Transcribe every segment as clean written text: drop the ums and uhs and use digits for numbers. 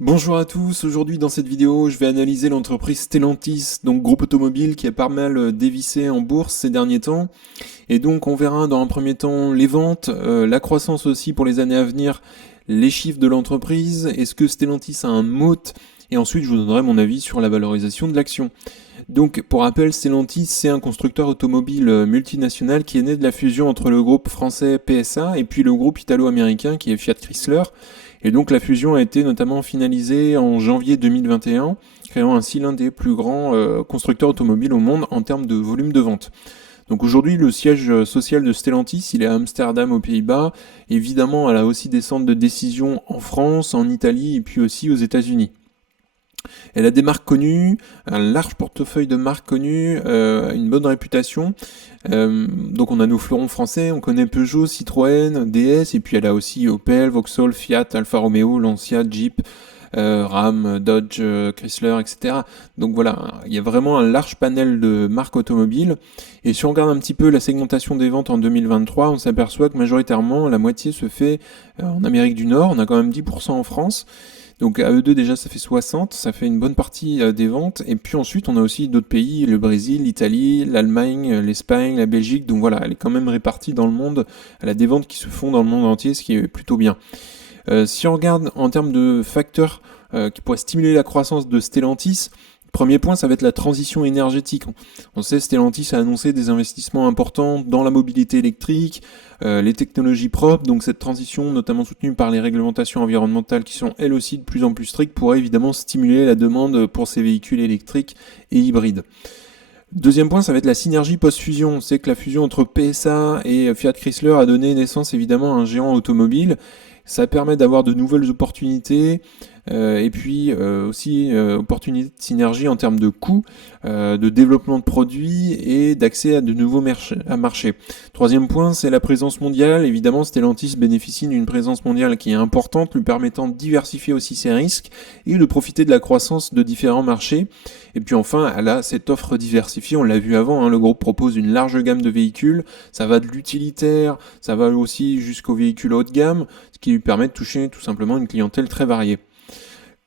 Bonjour à tous, aujourd'hui dans cette vidéo je vais analyser l'entreprise Stellantis, donc groupe automobile qui a pas mal dévissé en bourse ces derniers temps. Et donc on verra dans un premier temps les ventes, la croissance aussi pour les années à venir, les chiffres de l'entreprise, est-ce que Stellantis a un moat, et ensuite je vous donnerai mon avis sur la valorisation de l'action. Donc pour rappel, Stellantis c'est un constructeur automobile multinational qui est né de la fusion entre le groupe français PSA et puis le groupe italo-américain qui est Fiat Chrysler. Et donc la fusion a été notamment finalisée en janvier 2021, créant ainsi l'un des plus grands constructeurs automobiles au monde en termes de volume de vente. Donc aujourd'hui, le siège social de Stellantis, il est à Amsterdam aux Pays-Bas. Évidemment, elle a aussi des centres de décision en France, en Italie et puis aussi aux États-Unis. Elle a des marques connues, un large portefeuille de marques connues, une bonne réputation. Donc on a nos fleurons français, on connaît Peugeot, Citroën, DS, et puis elle a aussi Opel, Vauxhall, Fiat, Alfa Romeo, Lancia, Jeep, Ram, Dodge, Chrysler, etc. Donc voilà, il y a vraiment un large panel de marques automobiles. Et si on regarde un petit peu la segmentation des ventes en 2023, on s'aperçoit que majoritairement la moitié se fait en Amérique du Nord, on a quand même 10% en France. Donc à eux deux déjà ça fait 60, ça fait une bonne partie des ventes. Et puis ensuite on a aussi d'autres pays, le Brésil, l'Italie, l'Allemagne, l'Espagne, la Belgique. Donc voilà, elle est quand même répartie dans le monde. Elle a des ventes qui se font dans le monde entier, ce qui est plutôt bien. Si on regarde en termes de facteurs qui pourraient stimuler la croissance de Stellantis, premier point, ça va être la transition énergétique. On sait Stellantis a annoncé des investissements importants dans la mobilité électrique, les technologies propres, donc cette transition, notamment soutenue par les réglementations environnementales qui sont elles aussi de plus en plus strictes, pourrait évidemment stimuler la demande pour ces véhicules électriques et hybrides. Deuxième point, ça va être la synergie post-fusion. On sait que la fusion entre PSA et Fiat Chrysler a donné naissance évidemment à un géant automobile. Ça permet d'avoir de nouvelles opportunités et puis aussi opportunités de synergie en termes de coûts, de développement de produits et d'accès à de nouveaux marchés. Troisième point, c'est la présence mondiale. Évidemment, Stellantis bénéficie d'une présence mondiale qui est importante, lui permettant de diversifier aussi ses risques et de profiter de la croissance de différents marchés. Et puis enfin, elle a cette offre diversifiée, on l'a vu avant, hein, le groupe propose une large gamme de véhicules, ça va de l'utilitaire, ça va aussi jusqu'aux véhicules haut de gamme, ce qui lui permet de toucher tout simplement une clientèle très variée.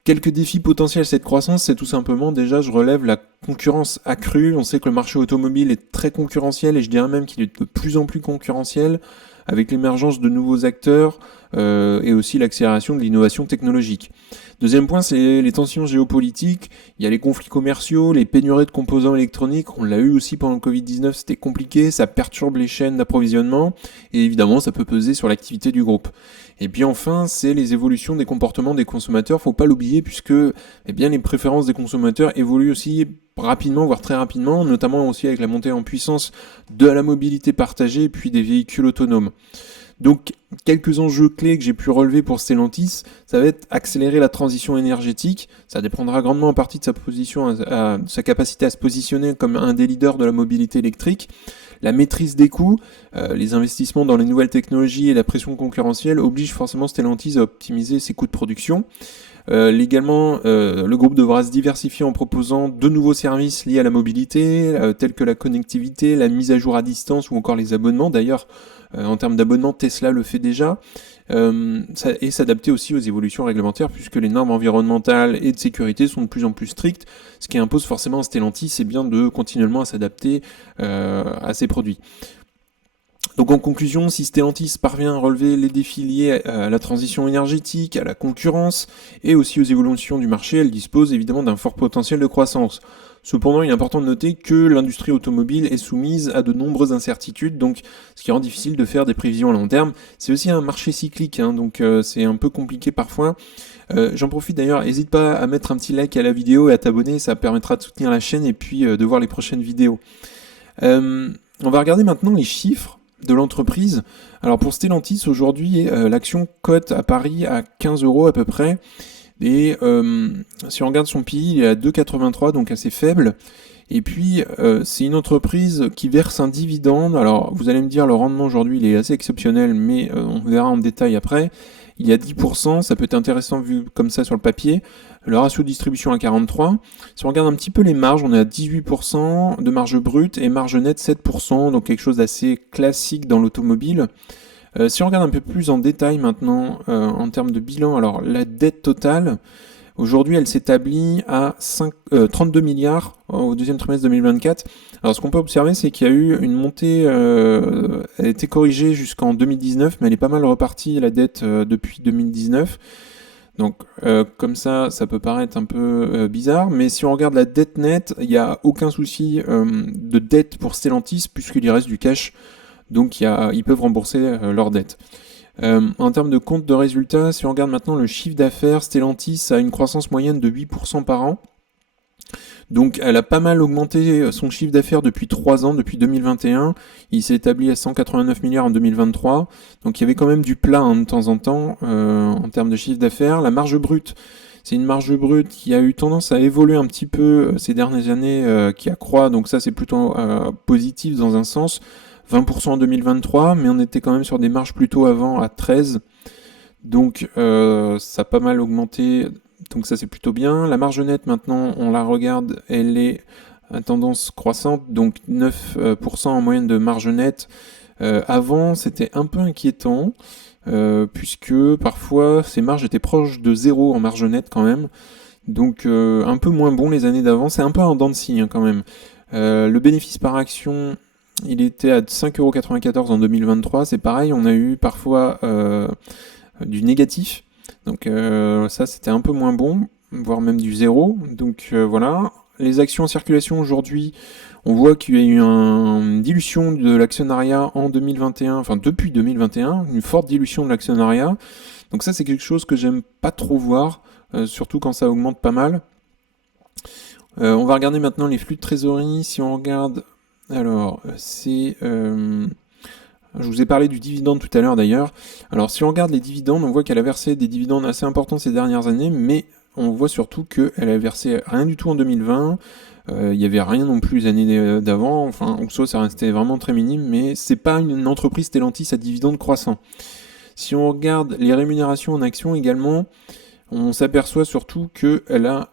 Quelques défis potentiels à cette croissance, c'est tout simplement déjà, je relève la concurrence accrue. On sait que le marché automobile est très concurrentiel et je dirais même qu'il est de plus en plus concurrentiel avec l'émergence de nouveaux acteurs et aussi l'accélération de l'innovation technologique. Deuxième point, c'est les tensions géopolitiques. Il y a les conflits commerciaux, les pénuries de composants électroniques. On l'a eu aussi pendant le Covid-19, c'était compliqué, ça perturbe les chaînes d'approvisionnement et évidemment, ça peut peser sur l'activité du groupe. Et puis enfin, c'est les évolutions des comportements des consommateurs. Faut pas l'oublier puisque eh bien, les préférences des consommateurs évoluent aussi rapidement, voire très rapidement, notamment aussi avec la montée en puissance de la mobilité partagée et puis des véhicules autonomes. Donc, quelques enjeux clés que j'ai pu relever pour Stellantis, ça va être accélérer la transition énergétique. Ça dépendra grandement en partie de sa position, sa capacité à se positionner comme un des leaders de la mobilité électrique. La maîtrise des coûts, les investissements dans les nouvelles technologies et la pression concurrentielle obligent forcément Stellantis à optimiser ses coûts de production. Légalement, le groupe devra se diversifier en proposant de nouveaux services liés à la mobilité, tels que la connectivité, la mise à jour à distance ou encore les abonnements. D'ailleurs, en termes d'abonnement, Tesla le fait déjà. Et s'adapter aussi aux évolutions réglementaires puisque les normes environnementales et de sécurité sont de plus en plus strictes, ce qui impose forcément à Stellantis, c'est bien de continuellement à s'adapter à ses produits. Donc en conclusion, si Stellantis parvient à relever les défis liés à la transition énergétique, à la concurrence et aussi aux évolutions du marché, elle dispose évidemment d'un fort potentiel de croissance. Cependant, il est important de noter que l'industrie automobile est soumise à de nombreuses incertitudes, donc ce qui rend difficile de faire des prévisions à long terme. C'est aussi un marché cyclique, hein, donc c'est un peu compliqué parfois. J'en profite d'ailleurs, n'hésite pas à mettre un petit like à la vidéo et à t'abonner, ça permettra de soutenir la chaîne et puis de voir les prochaines vidéos. On va regarder maintenant les chiffres de l'entreprise. Alors pour Stellantis, aujourd'hui, l'action cote à Paris à 15 euros à peu près. Et si on regarde son PI, il est à 2,83, donc assez faible. Et puis, c'est une entreprise qui verse un dividende. Alors, vous allez me dire, le rendement aujourd'hui, il est assez exceptionnel, mais on verra en détail après. Il y a 10%, ça peut être intéressant vu comme ça sur le papier. Le ratio de distribution à 43. Si on regarde un petit peu les marges, on est à 18% de marge brute et marge nette 7%, donc quelque chose d'assez classique dans l'automobile. Si on regarde un peu plus en détail maintenant en termes de bilan, alors la dette totale, Aujourd'hui, elle s'établit à 32 milliards au deuxième trimestre 2024. Alors, ce qu'on peut observer, c'est qu'il y a eu une montée, elle a été corrigée jusqu'en 2019, mais elle est pas mal repartie, la dette, depuis 2019. Donc, comme ça peut paraître un peu bizarre, mais si on regarde la dette nette, il n'y a aucun souci de dette pour Stellantis, puisqu'il y reste du cash, donc ils peuvent rembourser leur dette. En termes de compte de résultats, si on regarde maintenant le chiffre d'affaires, Stellantis a une croissance moyenne de 8% par an. Donc elle a pas mal augmenté son chiffre d'affaires depuis 3 ans, depuis 2021. Il s'est établi à 189 milliards en 2023. Donc il y avait quand même du plat de temps en temps en termes de chiffre d'affaires. La marge brute, c'est une marge brute qui a eu tendance à évoluer un petit peu ces dernières années, qui accroît. Donc ça c'est plutôt positif dans un sens. 20% en 2023, mais on était quand même sur des marges plutôt avant à 13. Donc ça a pas mal augmenté, donc ça c'est plutôt bien. La marge nette maintenant, on la regarde, elle est à tendance croissante, donc 9% en moyenne de marge nette. Avant c'était un peu inquiétant, puisque parfois ces marges étaient proches de zéro en marge nette quand même. Donc un peu moins bon les années d'avant, c'est un peu en dents de scie quand même. Le bénéfice par action, il était à 5,94€ en 2023, c'est pareil, on a eu parfois du négatif. Donc ça c'était un peu moins bon, voire même du zéro. Donc voilà. Les actions en circulation aujourd'hui, on voit qu'il y a eu une dilution de l'actionnariat en 2021, enfin depuis 2021, une forte dilution de l'actionnariat. Donc ça c'est quelque chose que j'aime pas trop voir, surtout quand ça augmente pas mal. On va regarder maintenant les flux de trésorerie. Si on regarde, alors c'est je vous ai parlé du dividende tout à l'heure d'ailleurs. Alors si on regarde les dividendes, on voit qu'elle a versé des dividendes assez importants ces dernières années, mais on voit surtout qu'elle a versé rien du tout en 2020. Il n'y avait rien non plus les années d'avant. Enfin, Oxo, ça restait vraiment très minime, mais c'est pas une entreprise Stellantis à dividende croissant. Si on regarde les rémunérations en actions également, on s'aperçoit surtout qu'elle a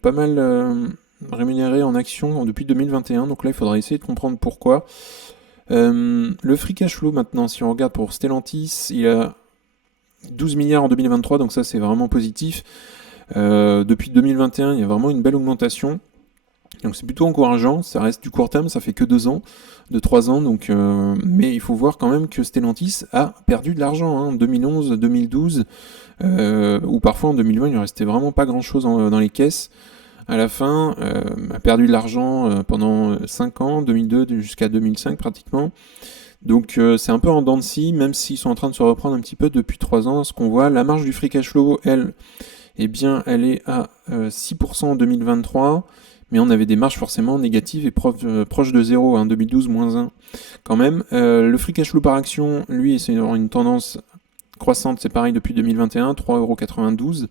pas mal rémunéré en actions depuis 2021. Donc là, il faudra essayer de comprendre pourquoi. Le free cash flow maintenant, si on regarde pour Stellantis, il a 12 milliards en 2023, donc ça c'est vraiment positif. Depuis 2021, il y a vraiment une belle augmentation. Donc c'est plutôt encourageant, ça reste du court terme, ça fait que 2 ans, 3 ans, donc, mais il faut voir quand même que Stellantis a perdu de l'argent, en 2011, 2012, ou parfois en 2020, il ne restait vraiment pas grand chose dans les caisses. À la fin, a perdu de l'argent pendant 5 ans, 2002 jusqu'à 2005 pratiquement. Donc c'est un peu en dents de scie, même s'ils sont en train de se reprendre un petit peu depuis 3 ans. Ce qu'on voit, la marge du free cash flow, elle, eh bien, elle est à 6% en 2023, mais on avait des marges forcément négatives et proches de 0, 2012 moins 1 quand même. Le free cash flow par action, lui, c'est une tendance croissante, c'est pareil depuis 2021, 3,92€.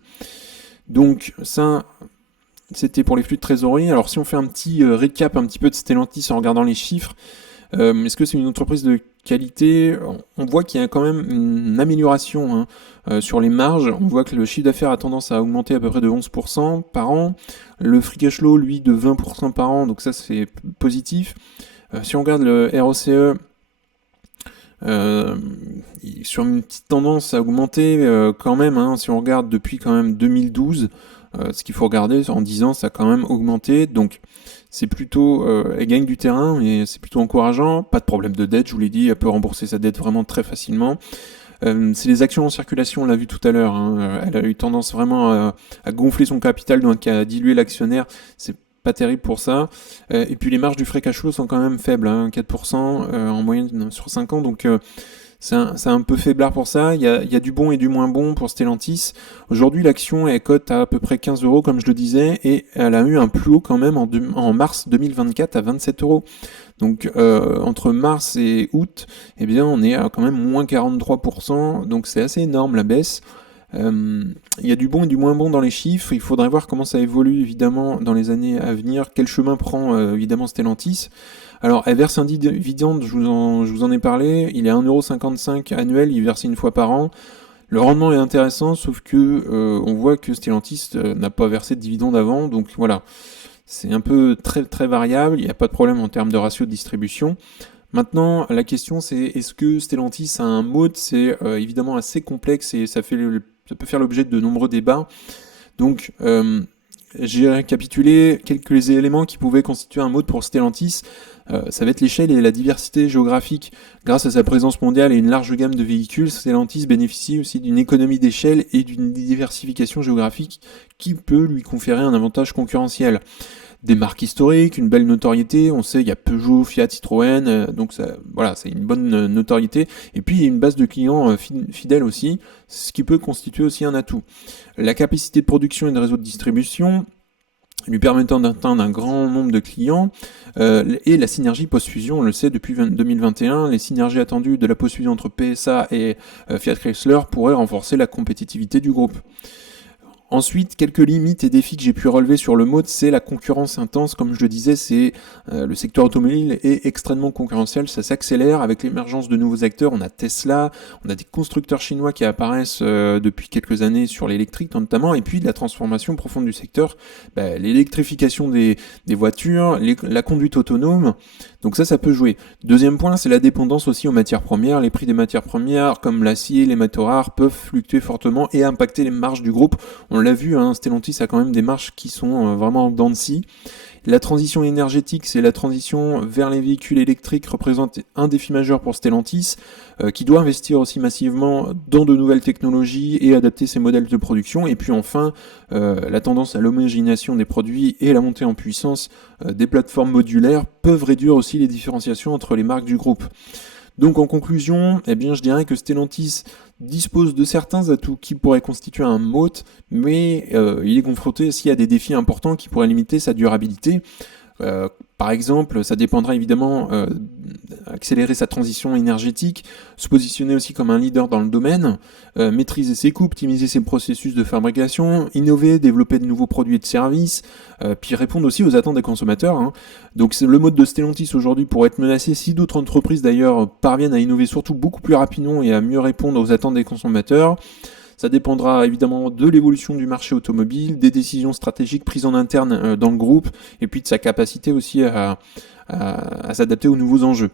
Donc ça, c'était pour les flux de trésorerie. Alors si on fait un petit récap un petit peu de Stellantis en regardant les chiffres, est-ce que c'est une entreprise de qualité? On voit qu'il y a quand même une amélioration sur les marges. On voit que le chiffre d'affaires a tendance à augmenter à peu près de 11% par an. Le free cash flow, lui, de 20% par an, donc ça c'est positif. Si on regarde le ROCE, sur une petite tendance à augmenter quand même, si on regarde depuis quand même 2012, ce qu'il faut regarder en 10 ans, ça a quand même augmenté, donc c'est plutôt, elle gagne du terrain, mais c'est plutôt encourageant, pas de problème de dette, je vous l'ai dit, elle peut rembourser sa dette vraiment très facilement. C'est les actions en circulation, on l'a vu tout à l'heure, elle a eu tendance vraiment à gonfler son capital, donc à diluer l'actionnaire, c'est pas terrible pour ça. Et puis les marges du free cash flow sont quand même faibles, 4% en moyenne sur 5 ans, donc c'est un peu faiblard pour ça. Il y a du bon et du moins bon pour Stellantis. Aujourd'hui, l'action est cote à peu près 15€, comme je le disais, et elle a eu un plus haut quand même en mars 2024 à 27€. Donc entre mars et août, eh bien, on est à quand même moins 43%, donc c'est assez énorme la baisse. Il y a du bon et du moins bon dans les chiffres, il faudrait voir comment ça évolue évidemment dans les années à venir, quel chemin prend évidemment Stellantis. Alors elle verse un dividende, je vous en ai parlé, il est à 1,55€ annuel, il verse une fois par an. Le rendement est intéressant, sauf que on voit que Stellantis n'a pas versé de dividende avant, donc voilà. C'est un peu très très variable, il n'y a pas de problème en termes de ratio de distribution. Maintenant, la question c'est est-ce que Stellantis a un mode? C'est évidemment assez complexe et ça peut faire l'objet de nombreux débats. Donc, j'ai récapitulé quelques éléments qui pouvaient constituer un mode pour Stellantis. Ça va être l'échelle et la diversité géographique. Grâce à sa présence mondiale et une large gamme de véhicules, Stellantis bénéficie aussi d'une économie d'échelle et d'une diversification géographique qui peut lui conférer un avantage concurrentiel. Des marques historiques, une belle notoriété, on sait il y a Peugeot, Fiat, Citroën, donc ça, voilà, c'est une bonne notoriété, et puis il y a une base de clients fidèles aussi, ce qui peut constituer aussi un atout. La capacité de production et de réseau de distribution, lui permettant d'atteindre un grand nombre de clients, et la synergie post-fusion, on le sait depuis 2021, les synergies attendues de la post-fusion entre PSA et Fiat Chrysler pourraient renforcer la compétitivité du groupe. Ensuite, quelques limites et défis que j'ai pu relever sur le mode, c'est la concurrence intense. Comme je le disais, c'est le secteur automobile est extrêmement concurrentiel, ça s'accélère avec l'émergence de nouveaux acteurs. On a Tesla, on a des constructeurs chinois qui apparaissent depuis quelques années sur l'électrique notamment, et puis de la transformation profonde du secteur, l'électrification des voitures, la conduite autonome. Donc ça peut jouer. Deuxième point, c'est la dépendance aussi aux matières premières. Les prix des matières premières, comme l'acier, les métaux rares, peuvent fluctuer fortement et impacter les marges du groupe. On l'a vu, Stellantis a quand même des marges qui sont vraiment en dents de scie. La transition énergétique, c'est la transition vers les véhicules électriques, représente un défi majeur pour Stellantis, qui doit investir aussi massivement dans de nouvelles technologies et adapter ses modèles de production. Et puis enfin, la tendance à l'homogénéisation des produits et la montée en puissance des plateformes modulaires peuvent réduire aussi les différenciations entre les marques du groupe. Donc en conclusion, je dirais que Stellantis dispose de certains atouts qui pourraient constituer un moat, mais il est confronté aussi à des défis importants qui pourraient limiter sa durabilité. Par exemple, ça dépendra évidemment d'accélérer sa transition énergétique, se positionner aussi comme un leader dans le domaine, maîtriser ses coûts, optimiser ses processus de fabrication, innover, développer de nouveaux produits et de services, puis répondre aussi aux attentes des consommateurs. Donc le mode de Stellantis aujourd'hui pourrait être menacé si d'autres entreprises d'ailleurs parviennent à innover surtout beaucoup plus rapidement et à mieux répondre aux attentes des consommateurs. Ça dépendra évidemment de l'évolution du marché automobile, des décisions stratégiques prises en interne dans le groupe, et puis de sa capacité aussi à s'adapter aux nouveaux enjeux.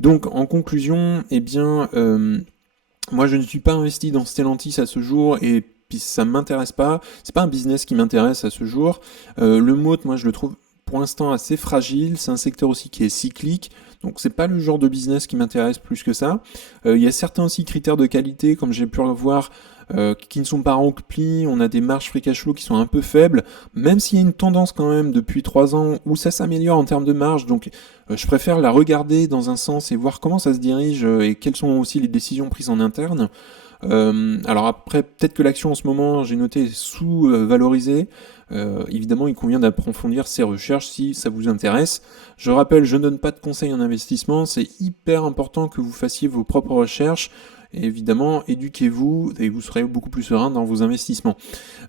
Donc en conclusion, moi je ne suis pas investi dans Stellantis à ce jour, et puis ça m'intéresse pas, c'est pas un business qui m'intéresse à ce jour. Le mot, moi je le trouve pour l'instant assez fragile, c'est un secteur aussi qui est cyclique, donc c'est pas le genre de business qui m'intéresse plus que ça. Il y a certains aussi critères de qualité, comme j'ai pu le voir, qui ne sont pas remplis, on a des marges free cash flow qui sont un peu faibles, même s'il y a une tendance quand même depuis 3 ans où ça s'améliore en termes de marge, donc je préfère la regarder dans un sens et voir comment ça se dirige et quelles sont aussi les décisions prises en interne. Alors après, peut-être que l'action en ce moment, j'ai noté, est sous-valorisée. Évidemment, il convient d'approfondir ces recherches si ça vous intéresse. Je rappelle, je ne donne pas de conseils en investissement, c'est hyper important que vous fassiez vos propres recherches. Et évidemment, éduquez-vous et vous serez beaucoup plus serein dans vos investissements.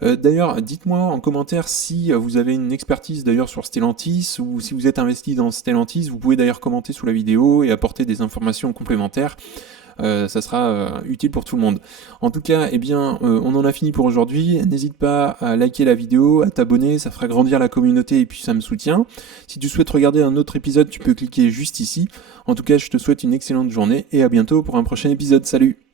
D'ailleurs, dites-moi en commentaire si vous avez une expertise d'ailleurs sur Stellantis ou si vous êtes investi dans Stellantis. Vous pouvez d'ailleurs commenter sous la vidéo et apporter des informations complémentaires. Ça sera utile pour tout le monde. En tout cas, on en a fini pour aujourd'hui. N'hésite pas à liker la vidéo, à t'abonner, ça fera grandir la communauté et puis ça me soutient. Si tu souhaites regarder un autre épisode, tu peux cliquer juste ici. En tout cas, je te souhaite une excellente journée et à bientôt pour un prochain épisode. Salut!